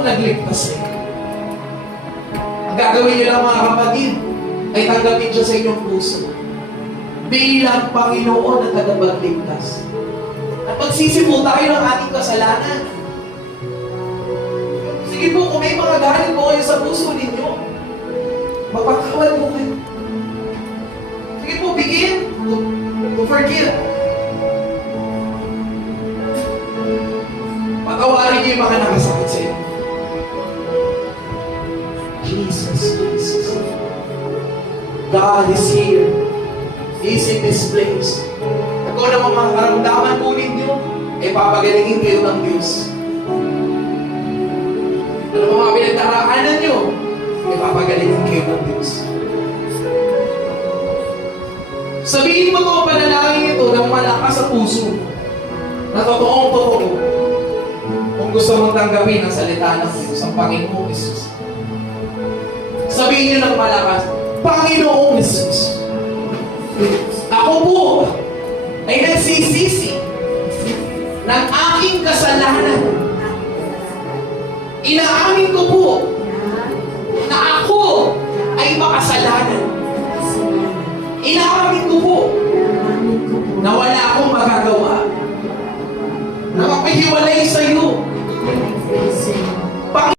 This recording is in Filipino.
nagligtas eh. Ang gagawin niyo lang mga kapatid ay tanggapin siya sa inyong puso bilang Panginoon at tagapagligtas. At magsisi po tayo ng ating kasalanan. Sige po, kung may mga galit po kayo sa puso ninyo, mapakawal po kayo. Sige po, begin to forgive. Patawarin niyo yung mga nakasakit sa inyo. Jesus. God is here. He's in this place. At kung ano mga karamdaman po ninyo, papagalingin kayo ng Diyos. Ano mga pinagdaraanan nyo, papagalingin kayo ng Diyos. Sabihin mo ito, panalangin ito ng malakas sa puso. Na totoong-totoo. Kung gusto mong tanggapin ang salita ng Diyos, ang Panginoong Jesus. Sabihin niyo ng malakas, Panginoong Jesus, ako po ay nagsisisi ng aking kasalanan. Inaamin ko po na ako ay makasalanan. Inaamin ko po